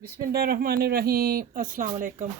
बिस्मिल्लाहिर्रहमानिर्रहीम अस्सलाम वालेकुम।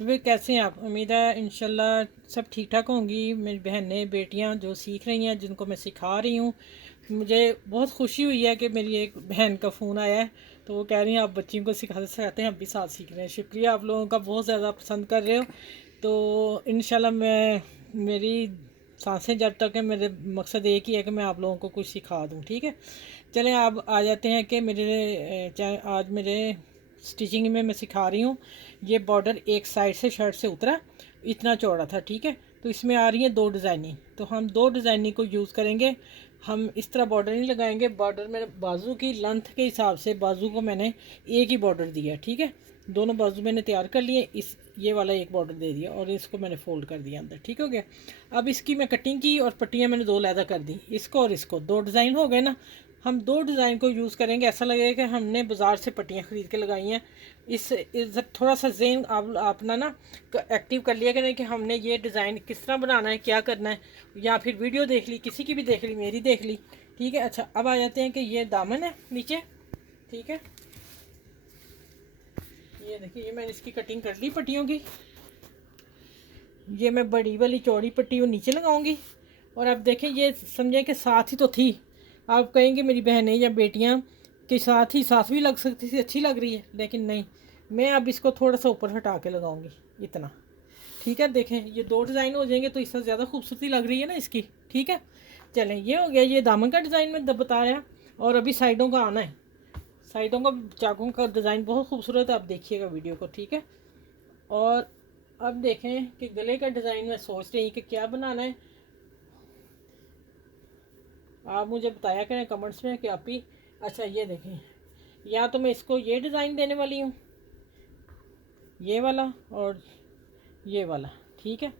वे कैसे हैं आप? उम्मीद है इंशाल्लाह सब ठीक ठाक होंगी। मेरी बहनें बेटियां जो सीख रही हैं, जिनको मैं सिखा रही हूँ, मुझे बहुत खुशी हुई है कि मेरी एक बहन का फ़ोन आया है तो वो कह रही हैं आप बच्चियों को सिखाते सिखाते हैं, हम भी साथ सीख रहे हैं। शुक्रिया, आप लोगों का बहुत ज़्यादा पसंद कर रहे हो। तो इंशाल्लाह मैं मेरी सांसें जब तक है, मेरे मकसद एक ही है कि मैं आप लोगों को कुछ सिखा दूँ। ठीक है, चलें अब आ जाते हैं कि आज मेरे स्टिचिंग में मैं सिखा रही हूँ। ये बॉर्डर एक साइड से शर्ट से उतरा, इतना चौड़ा था। ठीक है, तो इसमें आ रही है दो डिज़ाइनिंग, तो हम दो डिज़ाइनिंग को यूज़ करेंगे। हम इस तरह बॉर्डर नहीं लगाएंगे। बॉर्डर मेरे बाजू की लेंथ के हिसाब से बाजू को मैंने एक ही बॉर्डर दिया। ठीक है, दोनों बाजू मैंने तैयार कर लिए। ये वाला एक बॉर्डर दे दिया और इसको मैंने फोल्ड कर दिया अंदर। ठीक हो गया। अब इसकी मैं कटिंग की और पट्टियाँ मैंने दो लैदा कर दी, इसको और इसको। दो डिज़ाइन हो गए ना। हम दो डिज़ाइन को यूज़ करेंगे, ऐसा लगेगा कि हमने बाज़ार से पट्टियाँ ख़रीद के लगाई हैं। इस थोड़ा सा ज़हन आप अपना ना एक्टिव कर लिया करें कि हमने ये डिज़ाइन किस तरह बनाना है, क्या करना है, या फिर वीडियो देख ली, किसी की भी देख ली, मेरी देख ली। ठीक है, अच्छा अब आ जाते हैं कि ये दामन है नीचे। ठीक है, ये देखिए, ये मैंने इसकी कटिंग कर ली पट्टियों की। ये मैं बड़ी वाली चौड़ी पट्टी वो नीचे लगाऊंगी। और अब देखें, ये समझें कि साथ ही तो थी। आप कहेंगे मेरी बहनें या बेटियां के साथ भी लग सकती थी, अच्छी लग रही है, लेकिन नहीं, मैं अब इसको थोड़ा सा ऊपर हटा के लगाऊंगी इतना। ठीक है, देखें ये दो डिज़ाइन हो जाएंगे तो इससे ज़्यादा खूबसूरती लग रही है ना इसकी। ठीक है, चलें, ये हो गया ये दामन का डिज़ाइन में बताया। और अभी साइडों का आना है। साइडों का चाकों का डिज़ाइन बहुत खूबसूरत है, आप देखिएगा वीडियो को। ठीक है, और अब देखें कि गले का डिज़ाइन में सोच रही कि क्या बनाना है। आप मुझे बताया करें कमेंट्स में कि आप ही। अच्छा ये देखें, या तो मैं इसको ये डिज़ाइन देने वाली हूँ, ये वाला और ये वाला। ठीक है,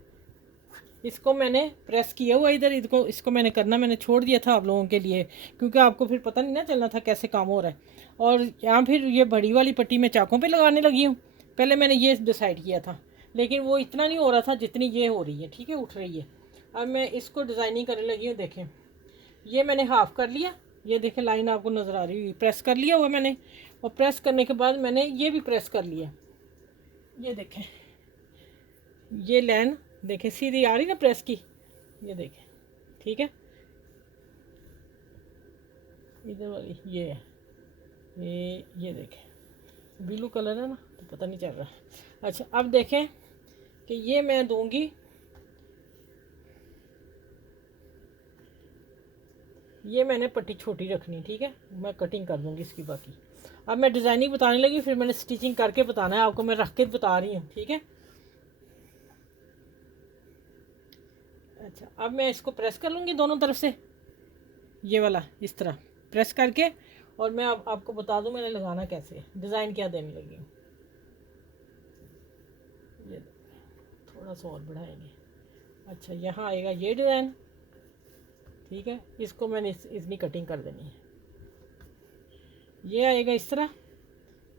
इसको मैंने प्रेस किया हुआ इधर, इसको मैंने करना मैंने छोड़ दिया था आप लोगों के लिए, क्योंकि आपको फिर पता नहीं ना चलना था कैसे काम हो रहा है। और यहाँ फिर ये बड़ी वाली पट्टी मैं चाकों पे लगाने लगी हूँ। पहले मैंने ये डिसाइड किया था, लेकिन वो इतना नहीं हो रहा था जितनी ये हो रही है। ठीक है, उठ रही है। अब मैं इसको डिज़ाइनिंग करने लगी हूँ। देखें, ये मैंने हाफ़ कर लिया। ये देखें लाइन आपको नज़र आ रही हुई, प्रेस कर लिया हुआ मैंने। और प्रेस करने के बाद मैंने ये भी प्रेस कर लिया। ये देखें, ये लाइन देखें सीधी आ रही ना प्रेस की, ये देखें। ठीक है, इधर वाली ये है, ये देखें ब्लू कलर है ना, तो पता नहीं चल रहा। अच्छा अब देखें कि ये मैं दूंगी, ये मैंने पट्टी छोटी रखनी। ठीक है, मैं कटिंग कर दूंगी इसकी बाकी। अब मैं डिज़ाइनिंग बताने लगी, फिर मैंने स्टिचिंग करके बताना है आपको, मैं रख के बता रही हूँ। ठीक है, अच्छा अब मैं इसको प्रेस कर लूँगी दोनों तरफ से, ये वाला इस तरह प्रेस करके। और मैं अब आपको बता दूं मैंने लगाना कैसे है, डिज़ाइन क्या देने लगी हूँ। ये थोड़ा सा और बढ़ाएंगे। अच्छा यहाँ आएगा ये डिज़ाइन। ठीक है, इसको मैंने इतनी कटिंग कर देनी है। ये आएगा इस तरह,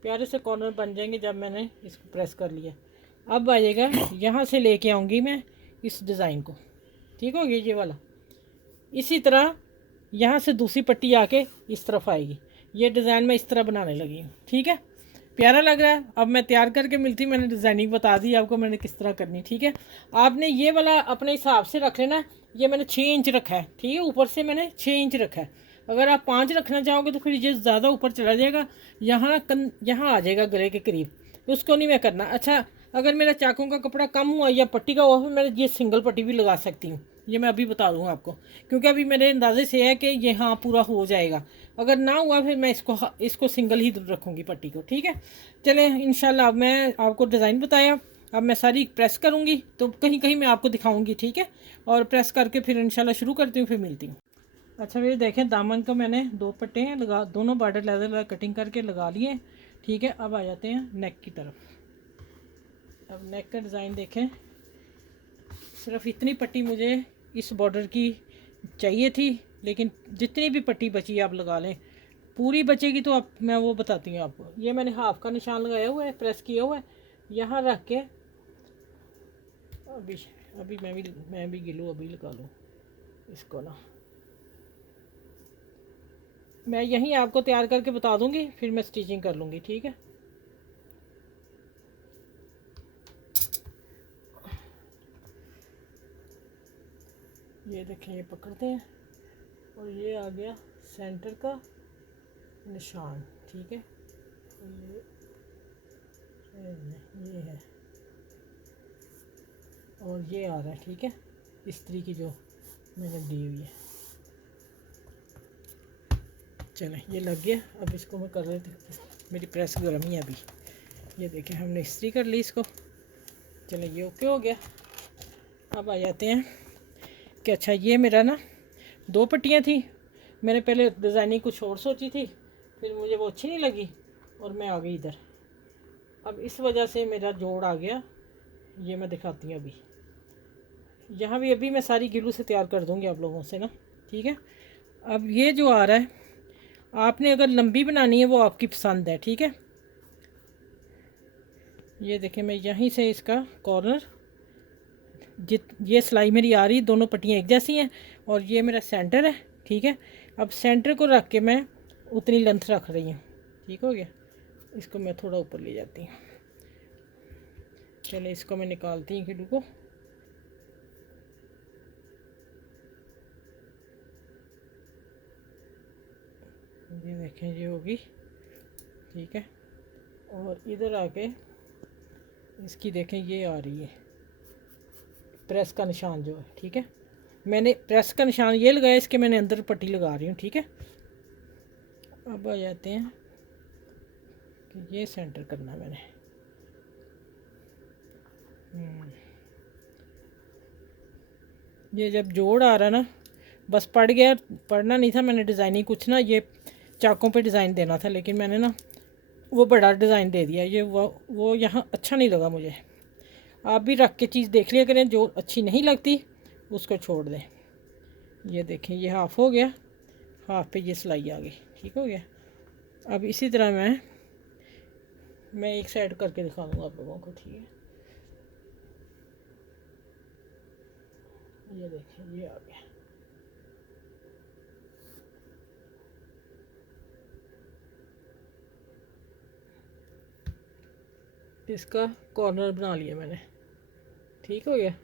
प्यारे से कॉर्नर बन जाएंगे जब मैंने इसको प्रेस कर लिया। अब आएगा यहाँ से लेके आऊँगी मैं इस डिज़ाइन को। ठीक हो गया ये वाला। इसी तरह यहाँ से दूसरी पट्टी आके इस तरफ आएगी। ये डिज़ाइन मैं इस तरह बनाने लगी हूँ। ठीक है, प्यारा लग रहा है। अब मैं तैयार करके मिलती, मैंने डिज़ाइनिंग बता दी आपको मैंने किस तरह करनी। ठीक है, आपने ये वाला अपने हिसाब से रख लेना। ये मैंने 6 इंच रखा है। ठीक है, ऊपर से मैंने 6 इंच रखा है। अगर आप 5 रखना चाहोगे तो फिर ये ज़्यादा ऊपर चला जाएगा, यहाँ आ जाएगा गले के करीब, तो उसको नहीं मैं करना। अच्छा, अगर मेरा चाकों का कपड़ा कम हुआ या पट्टी का हुआ, फिर मैं ये सिंगल पट्टी भी लगा सकती हूँ। ये मैं अभी बता दूँ आपको, क्योंकि अभी मेरे अंदाजे से है कि ये हाँ पूरा हो जाएगा। अगर ना हुआ फिर मैं इसको सिंगल ही रखूँगी पट्टी को। ठीक है, चलें इंशाल्लाह। अब मैं आपको डिज़ाइन बताया, अब मैं सारी प्रेस करूँगी तो कहीं कहीं मैं आपको दिखाऊँगी। ठीक है, और प्रेस करके फिर इंशाल्लाह शुरू करती हूँ, फिर मिलती हूँ। अच्छा फिर देखें, दामन का मैंने दो पट्टे हैं लगा, दोनों बॉर्डर लेवल कटिंग करके लगा लिए। ठीक है, अब आ जाते हैं नेक की तरफ। अब नेक का डिज़ाइन देखें, सिर्फ इतनी पट्टी मुझे इस बॉर्डर की चाहिए थी, लेकिन जितनी भी पट्टी बची आप लगा लें, पूरी बचेगी तो आप मैं वो बताती हूँ आपको। ये मैंने हाफ का निशान लगाया हुआ है, प्रेस किया हुआ है, यहाँ रख के अभी अभी मैं भी गिलू अभी लगा लूँ इसको ना। मैं यहीं आपको तैयार करके बता दूँगी, फिर मैं स्टिचिंग कर लूँगी। ठीक है, ये देखें, ये पकड़ते हैं और ये आ गया सेंटर का निशान, ठीक है। ये है और ये आ रहा है, ठीक है, इस्त्री की जो मैंने दी हुई है। चलें, ये लग गया। अब इसको मैं कर रही थी, मेरी प्रेस गर्म ही है अभी। ये देखें, हमने इस्त्री कर ली इसको। चलें, ये ओके हो गया। अब आ जाते हैं कि अच्छा, ये मेरा ना 2 पट्टियाँ थी। मैंने पहले डिज़ाइनिंग कुछ और सोची थी, फिर मुझे वो अच्छी नहीं लगी और मैं आ गई इधर। अब इस वजह से मेरा जोड़ आ गया। ये मैं दिखाती हूँ अभी। यहाँ भी अभी मैं सारी गिलू से तैयार कर दूँगी आप लोगों से ना, ठीक है। अब ये जो आ रहा है, आपने अगर लंबी बनानी है वो आपकी पसंद है, ठीक है। ये देखें, मैं यहीं से इसका कॉर्नर, ये सिलाई मेरी आ रही, दोनों पट्टियाँ एक जैसी हैं और ये मेरा सेंटर है, ठीक है। अब सेंटर को रख के मैं उतनी लेंथ रख रही हूँ, ठीक हो गया। इसको मैं थोड़ा ऊपर ले जाती हूँ। चलिए, इसको मैं निकालती हूँ गिलू को। ये देखें, ये होगी, ठीक है। और इधर आके इसकी देखें, ये आ रही है प्रेस का निशान जो है, ठीक है। मैंने प्रेस का निशान ये लगाया, इसके मैंने अंदर पट्टी लगा रही हूँ, ठीक है। अब आ जाते हैं कि ये सेंटर करना मैंने। ये जब जोड़ आ रहा ना, बस पड़ गया, पढ़ना नहीं था मैंने डिज़ाइनिंग कुछ ना, ये चाकों पे डिज़ाइन देना था, लेकिन मैंने ना वो बड़ा डिज़ाइन दे दिया। ये वो यहाँ अच्छा नहीं लगा मुझे। आप भी रख के चीज़ देख लिया करें, जो अच्छी नहीं लगती उसको छोड़ दें। ये देखें, ये हाफ़ हो गया, हाफ़ पे ये सिलाई आ गई, ठीक हो गया। अब इसी तरह मैं एक साइड करके दिखा दूँगा आप लोगों को, ठीक है। ये देखें, ये आ गया। इसका कॉर्नर बना लिया मैंने, ठीक हो गया।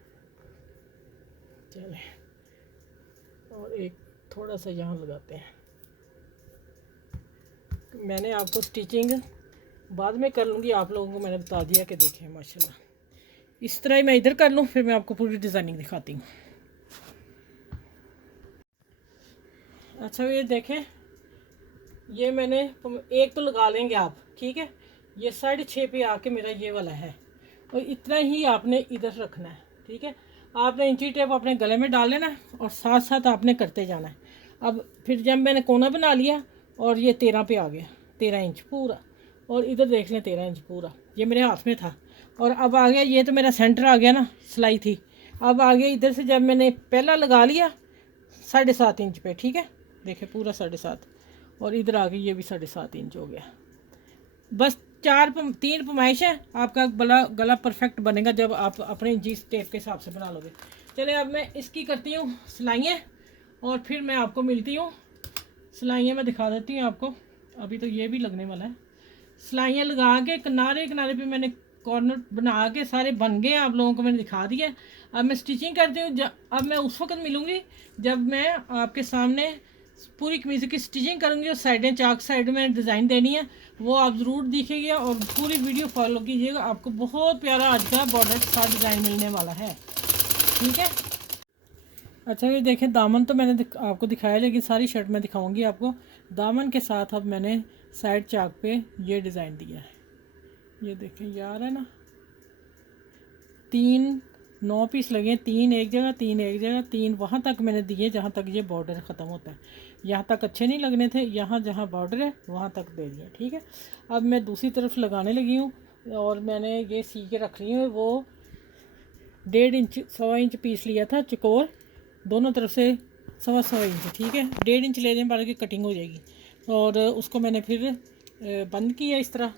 चलें, और एक थोड़ा सा यहाँ लगाते हैं। मैंने आपको स्टिचिंग बाद में कर लूँगी, आप लोगों को मैंने बता दिया कि देखें माशाल्लाह। इस तरह ही मैं इधर कर लूँ, फिर मैं आपको पूरी डिज़ाइनिंग दिखाती हूँ। अच्छा, ये देखें, ये मैंने एक तो लगा लेंगे आप, ठीक है। ये 6.5 पे आके मेरा ये वाला है, और इतना ही आपने इधर रखना है, ठीक है। आपने इंची टेप अपने गले में डाल लेना और साथ साथ आपने करते जाना है। अब फिर जब मैंने कोना बना लिया और ये 13 पे आ गया, 13 इंच पूरा, और इधर देख लें 13 इंच पूरा, ये मेरे हाथ में था। और अब आ गया, ये तो मेरा सेंटर आ गया ना, सिलाई थी। अब आ गया इधर से, जब मैंने पहला लगा लिया 7.5 इंच पे, ठीक है। देखें, पूरा 7.5, और इधर आ गई, ये भी 7.5 इंच हो गया। बस 3 पमाइश है, आपका गला परफेक्ट बनेगा जब आप अपने जिस टेप के हिसाब से बना लोगे। चलिए, अब मैं इसकी करती हूँ सिलाइयाँ और फिर मैं आपको मिलती हूँ। सिलाइयाँ मैं दिखा देती हूँ आपको। अभी तो ये भी लगने वाला है। सिलाइयाँ लगा के किनारे किनारे पे मैंने कॉर्नर बना के सारे बन गए, आप लोगों को मैंने दिखा दिया। अब मैं स्टिचिंग करती हूँ। अब मैं उस वक्त मिलूँगी जब मैं आपके सामने पूरी कमीज़ की स्टिचिंग करूँगी और साइडें, चाक साइड में डिज़ाइन देनी है, वो आप ज़रूर दिखेगा और पूरी वीडियो फॉलो कीजिएगा। आपको बहुत प्यारा आज का बॉर्डर का डिज़ाइन मिलने वाला है, ठीक है। अच्छा, ये देखें, दामन तो मैंने आपको दिखाया, लेकिन सारी शर्ट मैं दिखाऊंगी आपको। दामन के साथ अब मैंने साइड चाक पे ये डिज़ाइन दिया है। ये देखें, ये आ रहा है ना, 9 पीस लगे, 3 एक जगह, 3 एक जगह, 3 वहाँ तक मैंने दिए जहाँ तक ये बॉर्डर ख़त्म होता है। यहाँ तक अच्छे नहीं लगने थे, यहाँ जहाँ बॉर्डर है वहाँ तक दे दिया, ठीक है। अब मैं दूसरी तरफ लगाने लगी हूँ और मैंने ये सी के रख ली हूँ। वो 1.5 इंच 1.25 इंच पीस लिया था चकोर, दोनों तरफ से 1.25 इंच, ठीक है। 1.5 इंच ले लें, बाकी कटिंग हो जाएगी। और उसको मैंने फिर बंद किया इस तरह।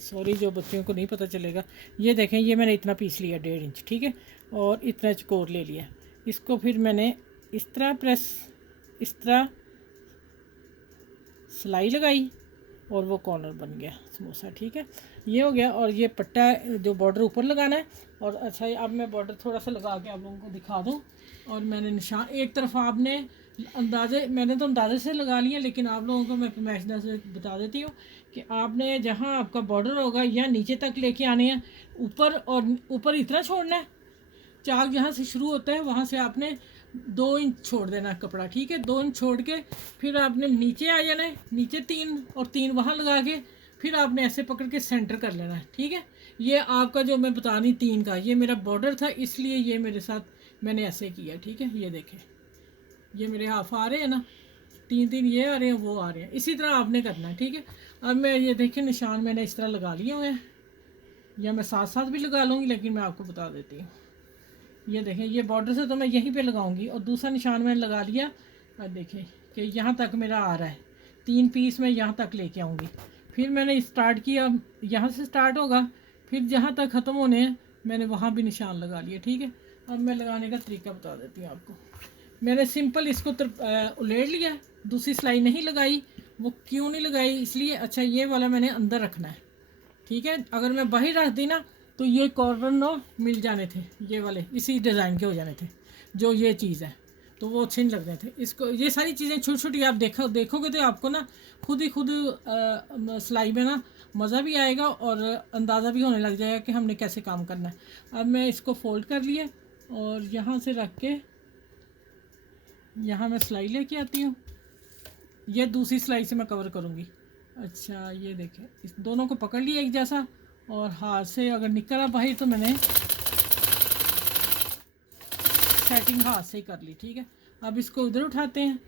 सॉरी, जो बच्चों को नहीं पता चलेगा। ये देखें, ये मैंने इतना पीस लिया 1.5 इंच, ठीक है, और इतना चकोर ले लिया। इसको फिर मैंने इस तरह इस तरह सिलाई लगाई और वो कॉर्नर बन गया समोसा। ठीक है, ये हो गया। और ये पट्टा जो बॉर्डर ऊपर लगाना है। और अच्छा अब मैं बॉर्डर थोड़ा सा लगा के आप लोगों को दिखा दूँ। और मैंने निशान एक तरफ आपने मैंने तो अंदाजे से लगा लिया, लेकिन आप लोगों को मैं पैमाइश से बता देती हूँ कि आपने जहाँ आपका बॉर्डर होगा या नीचे तक लेके आने हैं, ऊपर और ऊपर इतना छोड़ना है, चाक जहाँ से शुरू होता है वहाँ से आपने 2 इंच छोड़ देना है कपड़ा। ठीक है, 2 इंच छोड़ के फिर आपने नीचे आ जाना है, नीचे 3 और 3 वहाँ लगा के फिर आपने ऐसे पकड़ के सेंटर कर लेना है। ठीक है, ये आपका जो मैं बता रही 3 का, ये मेरा बॉर्डर था, इसलिए ये मेरे साथ मैंने ऐसे किया। ठीक है, ये देखें, ये मेरे हाफ आ रहे हैं ना, 3 ये आ रहे हैं, वो आ रहे हैं, इसी तरह आपने करना है। ठीक है, अब मैं ये देखें निशान मैंने इस तरह लगा लिए हुए हैं, या मैं साथ साथ भी लगा लूँगी, लेकिन मैं आपको बता देती हूँ। ये देखें, ये बॉर्डर से तो मैं यहीं पे लगाऊंगी, और दूसरा निशान मैंने लगा लिया। और देखें कि यहाँ तक मेरा आ रहा है, 3 पीस मैं यहाँ तक लेके आऊँगी। फिर मैंने स्टार्ट किया, यहाँ से स्टार्ट होगा, फिर जहाँ तक ख़त्म होने हैं मैंने वहाँ भी निशान लगा लिया। ठीक है, अब मैं लगाने का तरीका बता देती हूँ आपको। मैंने सिंपल इसको उलेट लिया, दूसरी सिलाई नहीं लगाई। वो क्यों नहीं लगाई? इसलिए, अच्छा ये वाला मैंने अंदर रखना है। ठीक है, अगर मैं बाहर रख दी ना तो ये कॉर्नर ना मिल जाने थे, ये वाले इसी डिज़ाइन के हो जाने थे, जो ये चीज़ है, तो वो अच्छे नहीं लग रहे थे। इसको ये सारी चीज़ें छोटी छोटी आप देखोगे तो आपको ना खुद ही खुद सिलाई में ना मज़ा भी आएगा और अंदाज़ा भी होने लग जाएगा कि हमने कैसे काम करना है। अब मैं इसको फोल्ड कर लिए और यहाँ से रख के यहाँ मैं सिलाई लेके आती हूँ। ये दूसरी सिलाई से मैं कवर करूँगी। अच्छा ये देखें, इस दोनों को पकड़ लिया एक जैसा, और हाथ से अगर निकला बाहर तो मैंने सेटिंग हाथ से ही कर ली। ठीक है, अब इसको उधर उठाते हैं,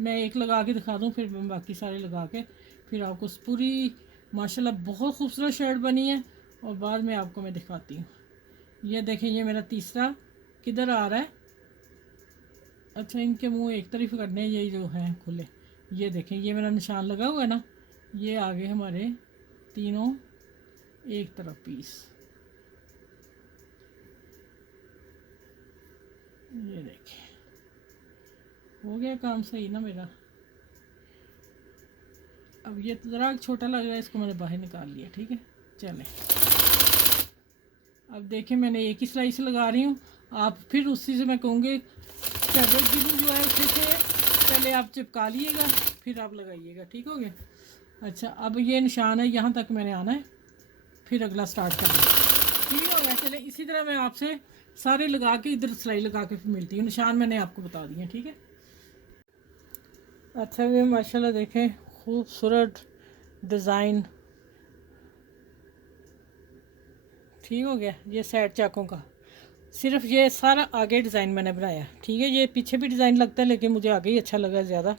मैं एक लगा के दिखा दूँ, फिर मैं बाकी सारे लगा के फिर आपको पूरी माशाल्लाह बहुत खूबसूरत शर्ट बनी है, और बाद में आपको मैं दिखाती हूँ। ये देखें, ये मेरा तीसरा किधर आ रहा है। अच्छा, इनके मुंह एक तरफ करने हैं, ये जो हैं खुले। ये देखें, ये मेरा निशान लगा हुआ है ना, ये आगे हमारे तीनों एक तरफ पीस। ये देखें, हो गया काम सही ना मेरा। अब ये तो ज़रा छोटा लग रहा है, इसको मैंने बाहर निकाल लिया। ठीक है, चलें। अब देखें, मैंने एक ही सिलाई से लगा रही हूँ, आप फिर उसी से मैं कहूँगी फेब्रिक ग्लू जो है उसी से पहले आप चिपका लिएगा, फिर आप लगाइएगा। ठीक हो गया। अच्छा, अब ये निशान है, यहाँ तक मैंने आना है, फिर अगला स्टार्ट करना है। ठीक हो गया। चले, इसी तरह मैं आपसे सारे लगा के इधर सिलाई लगा के फिर मिलती हूँ। निशान मैंने आपको बता दिए। ठीक है। अच्छा, ये माशाल्लाह देखें, खूबसूरत डिज़ाइन। ठीक हो गया। ये साइड चाकों का सिर्फ ये सारा आगे डिज़ाइन मैंने बनाया। ठीक है, ये पीछे भी डिज़ाइन लगता है, लेकिन मुझे आगे ही अच्छा लगा ज़्यादा।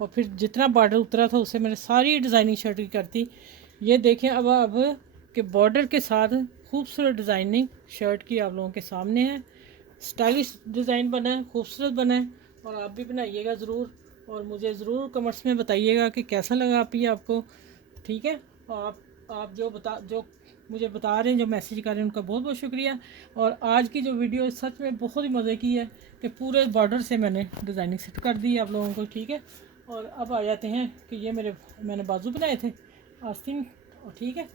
और फिर जितना बॉर्डर उतरा था उससे मैंने सारी डिज़ाइनिंग शर्ट की करती। ये देखें, अब के बॉर्डर के साथ खूबसूरत डिज़ाइनिंग शर्ट की आप लोगों के सामने है। स्टाइलिश डिज़ाइन बना है, खूबसूरत बना है, और आप भी बनाइएगा ज़रूर, और मुझे ज़रूर कमेंट्स में बताइएगा कि कैसा लगा आप ये आपको। ठीक है, और आप जो मुझे बता रहे हैं, जो मैसेज कर रहे हैं, उनका बहुत बहुत शुक्रिया। और आज की जो वीडियो सच में बहुत ही मज़े की है कि पूरे बॉर्डर से मैंने डिज़ाइनिंग सेट कर दी आप लोगों को। ठीक है, और अब आ जाते हैं कि ये मैंने बाजू बनाए थे आस्तीन। और ठीक है,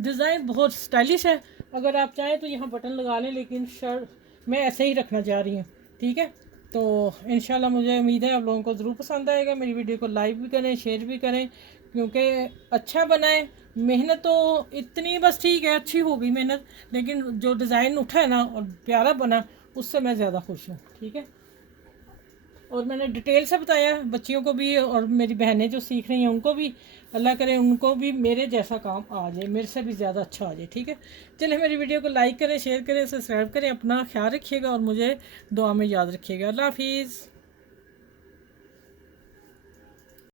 डिज़ाइन बहुत स्टाइलिश है। अगर आप चाहें तो यहाँ बटन लगा लें, लेकिन शर्ट मैं ऐसे ही रखना चाह रही हूँ। ठीक है, तो इंशाल्लाह मुझे उम्मीद है आप लोगों को ज़रूर पसंद आएगा। मेरी वीडियो को लाइक भी करें, शेयर भी करें, क्योंकि अच्छा बनाए। मेहनत तो इतनी बस ठीक है, अच्छी हो गई मेहनत, लेकिन जो डिज़ाइन उठा है ना और प्यारा बना, उससे मैं ज़्यादा खुश हूँ। ठीक है, और मैंने डिटेल से बताया बच्चियों को भी, और मेरी बहनें जो सीख रही हैं उनको भी, अल्लाह करे उनको भी मेरे जैसा काम आ जाए, मेरे से भी ज़्यादा अच्छा आ जाए। ठीक है, चलिए मेरी वीडियो को लाइक करें, शेयर करें, सब्सक्राइब करें। अपना ख्याल रखिएगा और मुझे दुआ में याद रखिएगा। अल्लाह हाफिज़।